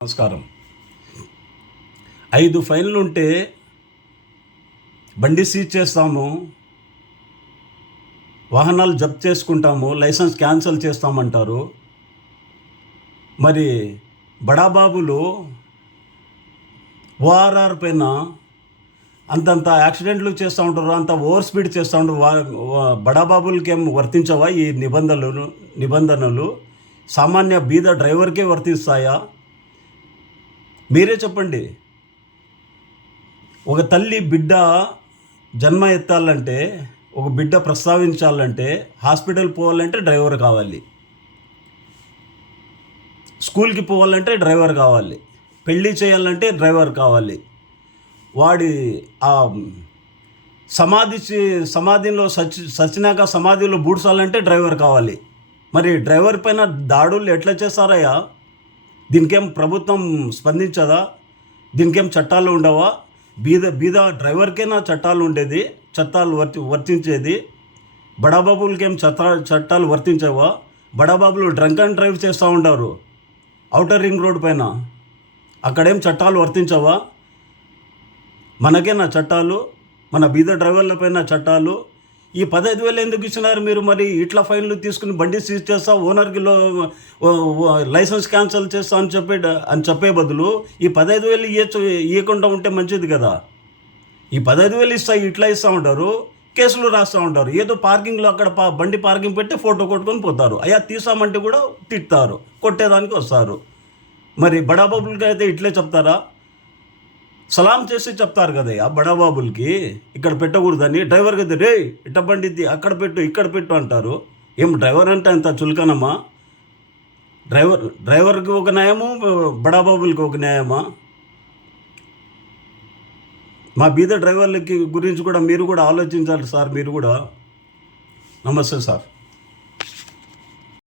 నమస్కారం. 5 ఫైన్లు ఉంటే బండి సీజ్ చేస్తాము, వాహనాలు జప్తు చేసుకుంటాము, లైసెన్స్ క్యాన్సిల్ చేస్తామంటారు. మరి బడాబాబులు ఓఆర్ఆర్ పైన అంతంత యాక్సిడెంట్లు చేస్తూ ఉంటారు, అంత ఓవర్ స్పీడ్ చేస్తూ ఉంటారు. బడాబాబులకి ఏం వర్తించవా ఈ నిబంధనలు? సామాన్య బీద డ్రైవర్కే వర్తిస్తాయా? మీరే చెప్పండి. ఒక తల్లి బిడ్డ జన్మ ఎత్తాలంటే, ఒక బిడ్డ ప్రస్తావించాలంటే, హాస్పిటల్ పోవాలంటే డ్రైవర్ కావాలి, స్కూల్కి పోవాలంటే డ్రైవర్ కావాలి, పెళ్ళి చేయాలంటే డ్రైవర్ కావాలి, వాడి ఆ సమాధిలో సచ్చినాక సమాధిలో బూడ్చాలంటే డ్రైవర్ కావాలి. మరి డ్రైవర్ పైన దాడులు ఎట్లా చేస్తారయ్యా? దీనికేం ప్రభుత్వం స్పందించదా? దీనికేం చట్టాలు ఉండవా? బీద డ్రైవర్కేనా చట్టాలు ఉండేది, చట్టాలు వర్తించేది? బడాబాబులకేం చట్టాలు వర్తించవా? బడాబాబులు డ్రంక్ అండ్ డ్రైవ్ చేస్తూ ఉంటారు ఔటర్ రింగ్ రోడ్ పైన, అక్కడేం చట్టాలు వర్తించవా? మనకేనా చట్టాలు? మన బీద డ్రైవర్ల పైన చట్టాలు? ఈ 15,000 ఎందుకు ఇచ్చినారు మీరు? మరి ఇట్లా ఫైన్లు తీసుకుని బండి సీజ్ చేస్తా, ఓనర్కి లైసెన్స్ క్యాన్సిల్ చేస్తా అని చెప్పే బదులు ఈ 15,000 ఇవ్వకుండా ఉంటే మంచిది కదా. ఈ 15,000 ఇట్లా ఇస్తూ ఉంటారు, కేసులు రాస్తూ ఉంటారు. ఏదో పార్కింగ్లో అక్కడ బండి పార్కింగ్ పెట్టి ఫోటో కొట్టుకొని పోతారు. అయ్యా తీసామంటే కూడా తిడతారు, కొట్టేదానికి వస్తారు. మరి బడాబాబులకి అయితే ఇట్లే చెప్తారా? సలాం చేసి చెప్తారు కదయ్యా బడాబాబులకి, ఇక్కడ పెట్టకూడదని. డ్రైవర్కి అయితే రే ఇట్ట బండిద్ది, అక్కడ పెట్టు ఇక్కడ పెట్టు అంటారు. ఏం డ్రైవర్ అంటే అంత చులకనమ్మా? డ్రైవర్కి ఒక న్యాయము, బడాబాబులకి ఒక న్యాయమా? మా బీద డ్రైవర్లకి గురించి కూడా మీరు కూడా ఆలోచించాలి సార్. మీరు కూడా. నమస్తే సార్.